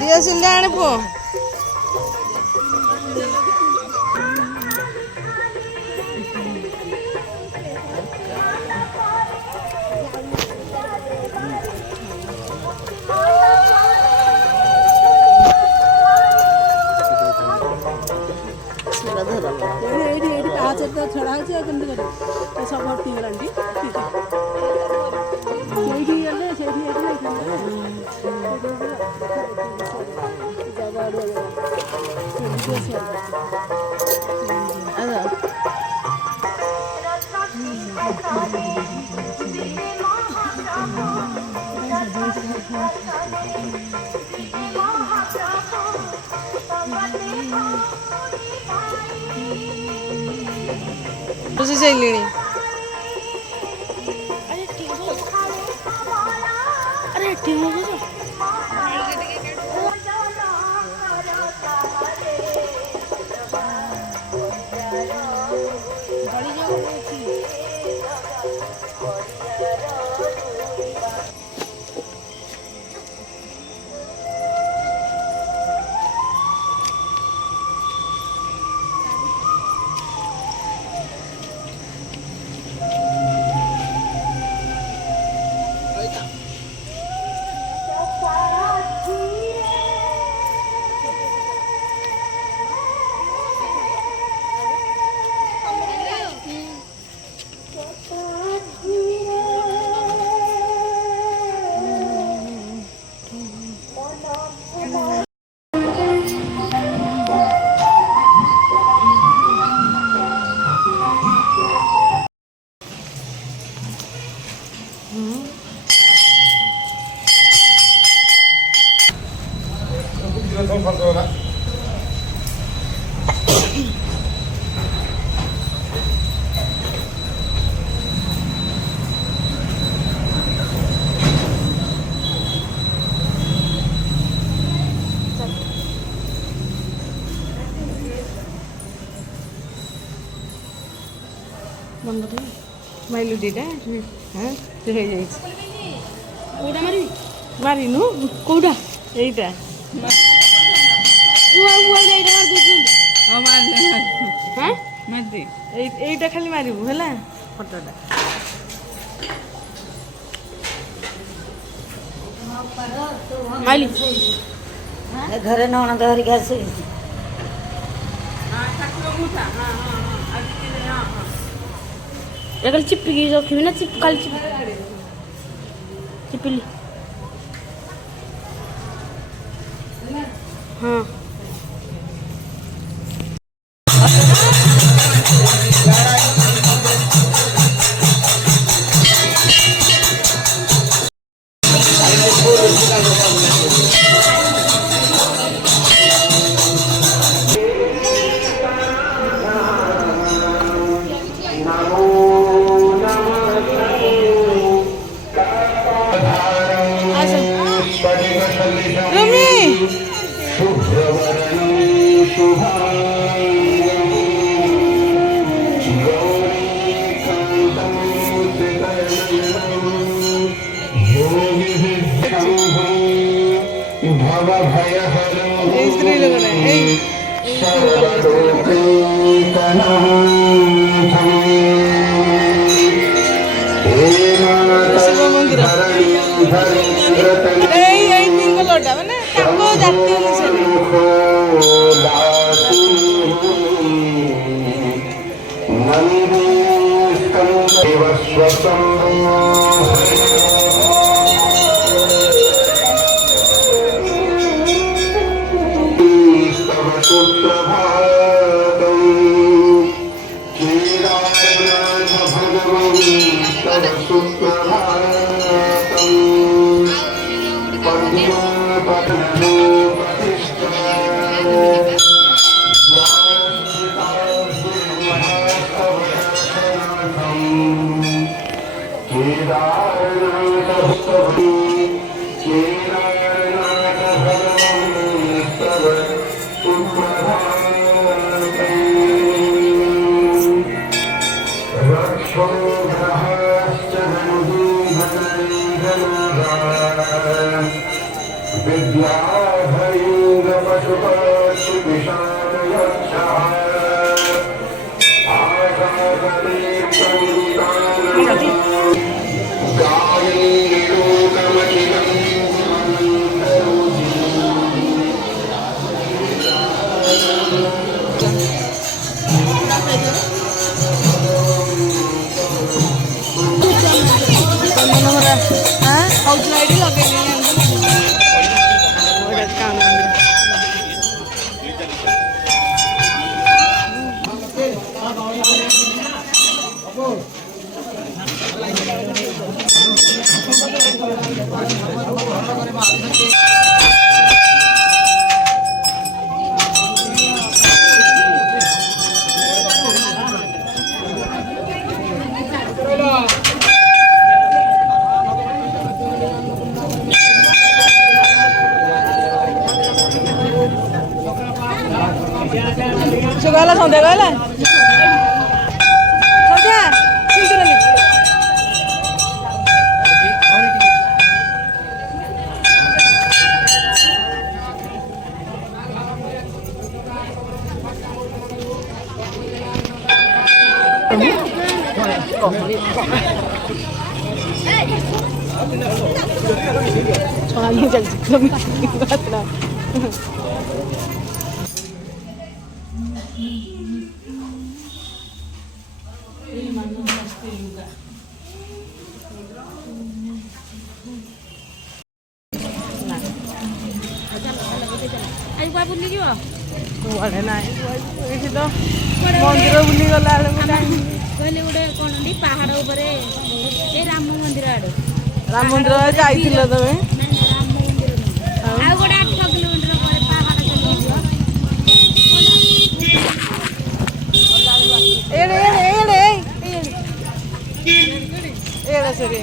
ଡିଏସ୍ଏଲ୍ ଆଣେ ପୁଅ। ଛଡ଼ା ହେଇଛି ଆଉ କେମିତି କରିବି ସବୁ ଭର୍ତ୍ତି ହେଇଗଲାଣି ସେଇଠି ଗଲେ ସେଇଠି ରୋଷେଇ ସାରିଲିଣି। ମାଇଲୁ ଦିଟା ମାରିନୁ କୋଉଟା ଏଇଟା ଏଇଟା ଖାଲି ମାରିବୁ ହେଲା ଫଟୋଟା। ମାଇଲି ଘରେ ନଣନ୍ଦ ହରିକା ଆସି कल चिपकी रखी ना कल चिपली हाँ ହଉଛି ଏଇଠି ଲଗେଇଲେଣି ଗଲା ସନ୍ଧ୍ୟା ଗଲା ସନ୍ଧ୍ୟା ସିନ୍ଦୁରଲି ଛାନି ଚାଲିଛି କୁଆଡ଼େ ନାହିଁ ଏଇଠି ତ ମନ୍ଦିର ବୁଲିଗଲା ବେଳକୁ କହିଲେ ଗୋଟେ କ'ଣ ପାହାଡ଼ ଉପରେ ଏ ରାମ ମନ୍ଦିର ଆଡ଼େ ରାମ ମନ୍ଦିର ଯାଇଥିଲ ତମେ ରାମ ମନ୍ଦିର ଆଉ ଗୋଟେ 8 କିଲୋମିଟର ପରେ ପାହାଡ଼ ଏଡ଼େ ଏଡ଼େ ଏଡ଼େ ସରି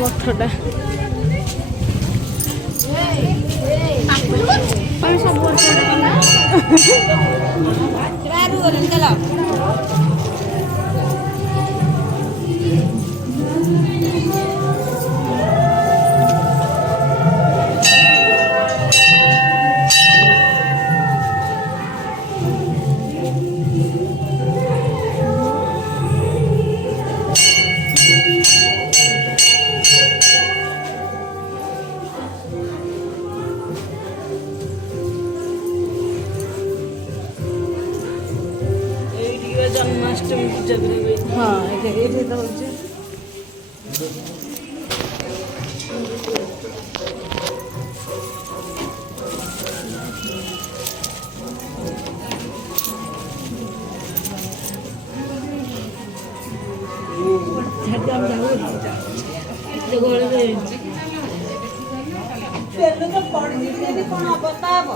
ମଠଟା ଜନ୍ମାଷ୍ଟମୀ ପୂଜା କରିବେ ହଁ ଏଇଠି ତ ହଉଛି କଣ ଅବସ୍ଥା ହବ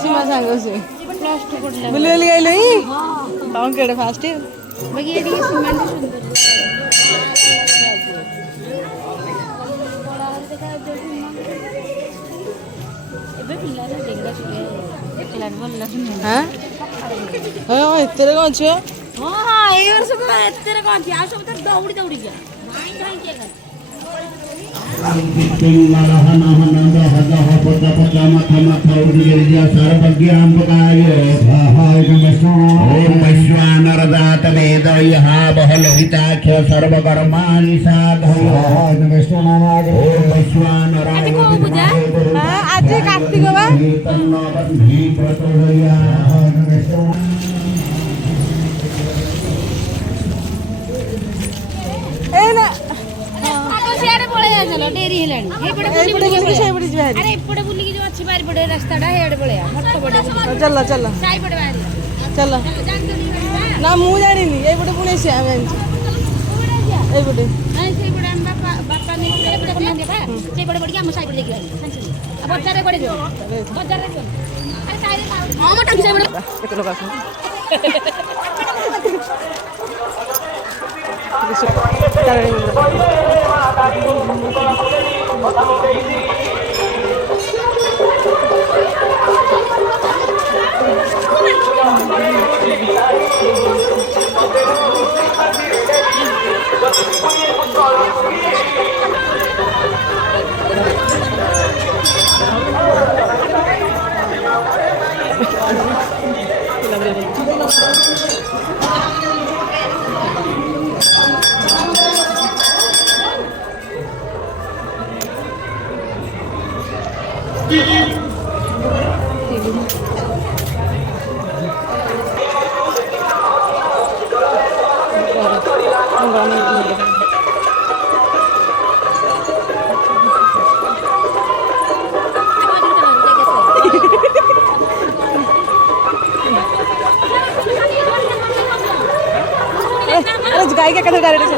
ସୀମା ସାଙ୍ଗ ସେ ବୁଲି ବୁଲି ଗାଇଲୁ ତମ କେଡ଼େ ଫାଷ୍ଟ ଏତେରେ କ'ଣ ଝିଅ ହଁ ଏଇ ବର୍ଷ ଏତେରେ କ'ଣ ଅଛି ଆଉ ସବୁ ତ ଦୌଡ଼ି ଦୌଡ଼ିକା ଆଜି କାର୍ତ୍ତିକ ବା ଡେରି ହେଲାଣି ଏପଟେ ବୁଲିକି ଯୋଉ ଅଛି ବାରିପଟେ ରାସ୍ତାଟା ହେଇଆଡେ ପଳେଇବା ଚାଲ ଚାଲ ଚାଲ ନା ମୁଁ ଜାଣିନି ଏଇପଟେ ପୁଣି ଆସିବା ଆମେ ଜାଣିଛୁ ଏଇପଟେ ନାଇଁ ସେଇପଟେ ଆମ ବାପା ନେଇଥିଲେ ଏପଟେ କରୁନାହାନ୍ତି ବାପା ସେଇପଟେ ପଡ଼ିକି ଆମ ସାଇପଟେ ଦେଖିବା ଆଉ ବଜାରରେ କୁଆଡ଼େ ଯିବ ବଜାରରେ ଯିବ ଆରେ ସାଇରେ ହଁ ମୋ ଟାଙ୍କି ସେଇପଟେ କେତେ ଲୋକ ଆସନ୍ତି गाय क्या कथर गाड़ी से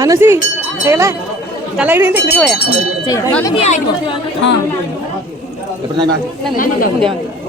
मानसी हेला चला इधर देख देखो या नले भी आइबो हां एपर नाही मान नहीं देखो देखा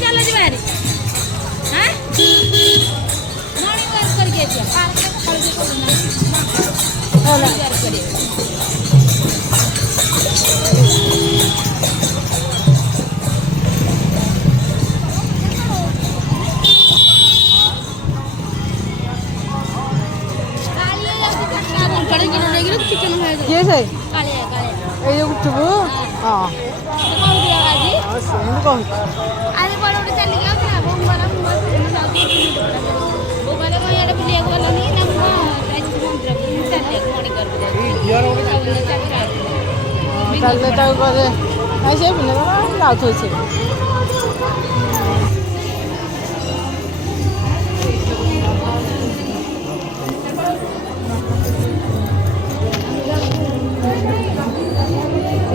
चलो जी बाहर हां मॉर्निंग वॉक करके जा पार्क में सकाळ के करना होला वॉक करे ये से काले काले ए उठबो हां कौन दिया आजी सेन कोन आरे बड़ बड़ चल गया ना वो मरा वो वाले को यार बुलिया को नहीं ना वो राइस समुद्र को चल ले कोणी कर यार वो चल ले तो करे ऐसे भी ना लाउ थोई से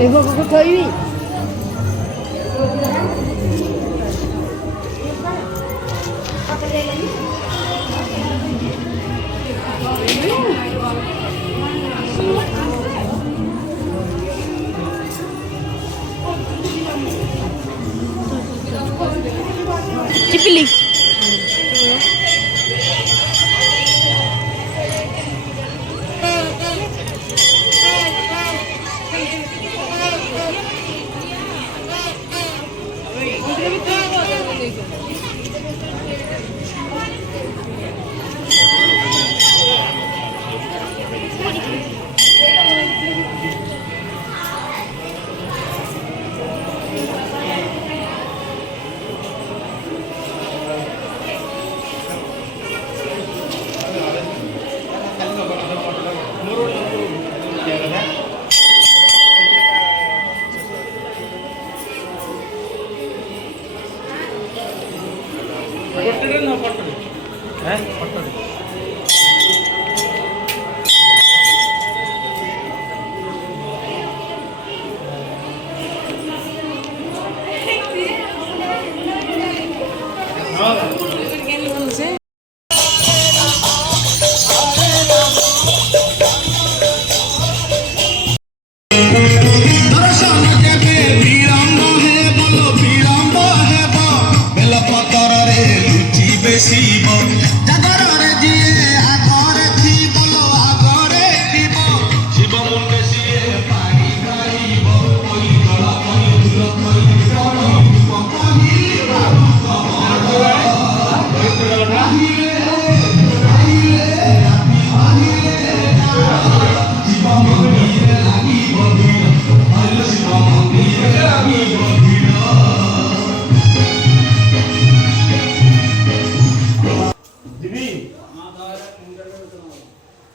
एगो को थोई चिपली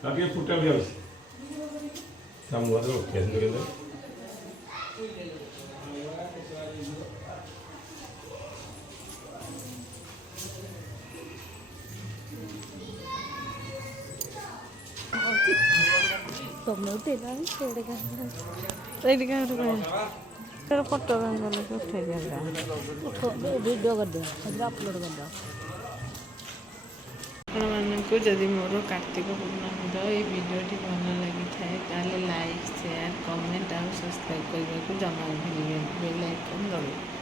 Lagi putar dia. Kamu ada okey ni. तेरा फोटो बंगाल को उठा दिया वीडियो कर दो अपलोड कर दो ଆପଣମାନଙ୍କୁ ଯଦି ମୋର କାର୍ତ୍ତିକ ପୂର୍ଣ୍ଣମୀର ଏଇ ଭିଡ଼ିଓଟି ଭଲ ଲାଗିଥାଏ ତାହେଲେ ଲାଇକ୍ ସେୟାର କମେଣ୍ଟ ଆଉ ସବସ୍କ୍ରାଇବ୍ କରିବାକୁ ଜମା ଭୁଲିବେନି ବେଲ୍ ଆଇକନ୍ ଦବାଇବେ।